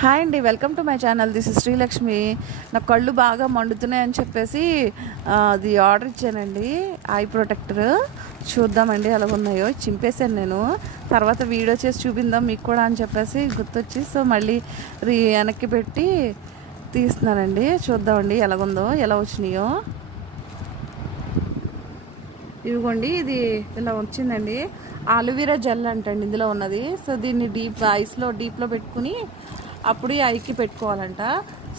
Hi అండి, welcome to my channel. This is Srilakshmi. నా కళ్ళు బాగా మండుతున్నాయని చెప్పేసి అది ఆర్డర్ ఇచ్చానండి. ఐ ప్రొటెక్టర్ చూద్దామండి ఎలా ఉన్నాయో. చింపేశాను నేను, తర్వాత వీడియో చేసి చూపిందాం మీకు కూడా అని చెప్పేసి గుర్తొచ్చి సో మళ్ళీ వెనక్కి పెట్టి తీస్తున్నానండి. చూద్దామండి ఎలాగుందో, ఎలా వచ్చినాయో. ఇదిగోండి, ఇది ఇలా వచ్చిందండి. ఆలువీరా జెల్ అంటండి ఇందులో ఉన్నది. సో దీన్ని డీప్లో పెట్టుకుని అప్పుడు ఐకి పెట్టుకోవాలంట.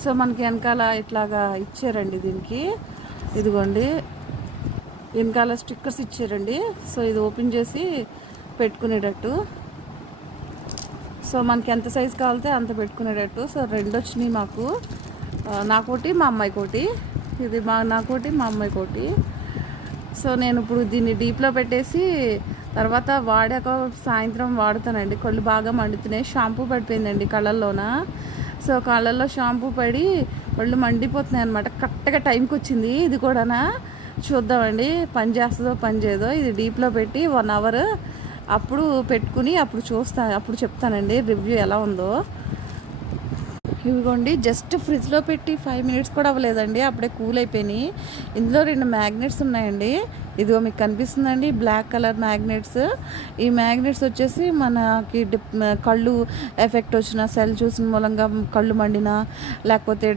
సో మనకి వెనకాల ఇట్లాగా ఇచ్చారండి దీనికి. ఇదిగోండి, వెనకాల స్టిక్కర్స్ ఇచ్చారండి. సో ఇది ఓపెన్ చేసి పెట్టుకునేటట్టు. సో మనకి ఎంత సైజు కావాలితే అంత పెట్టుకునేటట్టు. సో రెండు వచ్చినాయి మాకు, నాకోటి మా అమ్మాయికోటి. ఇది నాకోటి మా అమ్మాయికోటి. సో నేను ఇప్పుడు దీన్ని డీప్లో పెట్టేసి తర్వాత వాడాక సాయంత్రం వాడుతానండి. కళ్ళు బాగా మండుతున్నాయి, షాంపూ పడిపోయిందండి కళ్ళల్లోన. సో కళ్ళల్లో షాంపూ పడి కళ్ళు మండిపోతున్నాయి అనమాట. కరెక్ట్గా టైంకి వచ్చింది ఇది కూడా. చూద్దామండి పని చేస్తుందో పని చేయదో. ఇది డీప్లో పెట్టి 1 అవర్ అప్పుడు పెట్టుకుని అప్పుడు చెప్తానండి రివ్యూ ఎలా ఉందో. ఇవిగోండి, జస్ట్ ఫ్రిడ్జ్లో పెట్టి 5 మినిట్స్ కూడా అవ్వలేదండి, అప్పుడే కూల్ అయిపోయినాయి. ఇందులో 2 మ్యాగ్నెట్స్ ఉన్నాయండి. ఇదిగో మీకు కనిపిస్తుందండి, బ్లాక్ కలర్ మ్యాగ్నెట్స్. ఈ మ్యాగ్నెట్స్ వచ్చేసి మనకి కళ్ళు ఎఫెక్ట్ వచ్చిన, సెల్ చూసిన మూలంగా కళ్ళు మండినా, లేకపోతే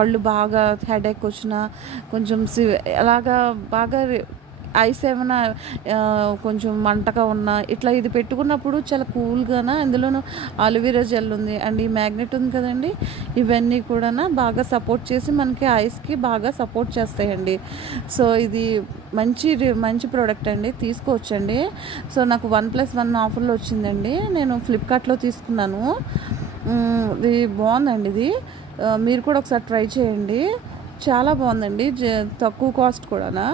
కళ్ళు బాగా హెడేక్ వచ్చినా, కొంచెం అలాగా బాగా ఐస్ ఏమైనా కొంచెం మంటగా ఉన్నా ఇట్లా ఇది పెట్టుకున్నప్పుడు చాలా కూల్గానా. ఇందులోనూ ఆలువీరా జెల్ ఉంది అండ్ ఈ మ్యాగ్నెట్ ఉంది కదండి. ఇవన్నీ కూడా బాగా సపోర్ట్ చేసి మనకి ఐస్కి బాగా సపోర్ట్ చేస్తాయండి. సో ఇది మంచి ప్రోడక్ట్ అండి, తీసుకోవచ్చండి. సో నాకు 1+1 ఆఫర్లో వచ్చిందండి. నేను ఫ్లిప్కార్ట్లో తీసుకున్నాను. ఇది బాగుందండి. ఇది మీరు కూడా ఒకసారి ట్రై చేయండి, చాలా బాగుందండి. తక్కువ కాస్ట్ కూడా,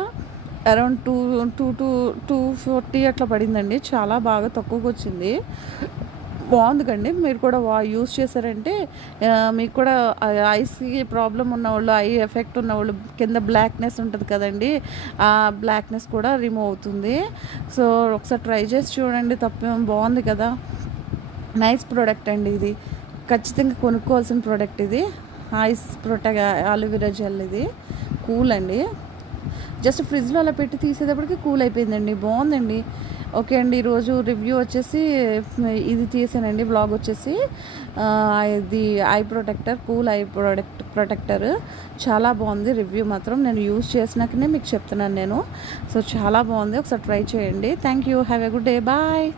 అరౌండ్ 240 అట్లా పడిందండి. చాలా బాగా తక్కువకి వచ్చింది, బాగుంది కండి. మీరు కూడా యూస్ చేశారంటే మీకు కూడా ఐస్కి ప్రాబ్లం ఉన్నవాళ్ళు, ఐ ఎఫెక్ట్ ఉన్నవాళ్ళు, కింద బ్లాక్నెస్ ఉంటుంది కదండి, ఆ బ్లాక్నెస్ కూడా రిమూవ్ అవుతుంది. సో ఒకసారి ట్రై చేసి చూడండి, బాగుంది కదా. నైస్ ప్రోడక్ట్ అండి, ఇది ఖచ్చితంగా కొనుక్కోవాల్సిన ప్రోడక్ట్. ఇది ఐస్ ఆలువీరా జెల్. ఇది కూల్ అండి. జస్ట్ ఫ్రిడ్జ్లో అలా పెట్టి తీసేటప్పటికి కూల్ అయిపోయిందండి, బాగుందండి. ఓకే అండి, ఈరోజు రివ్యూ వచ్చేసి ఇది తీసానండి. బ్లాగ్ వచ్చేసి ఇది I protector, cool I protector చాలా బాగుంది. రివ్యూ మాత్రం నేను యూజ్ చేసినాకనే మీకు చెప్తున్నాను నేను. సో చాలా బాగుంది, ఒకసారి ట్రై చేయండి. Thank you, have a good day, bye.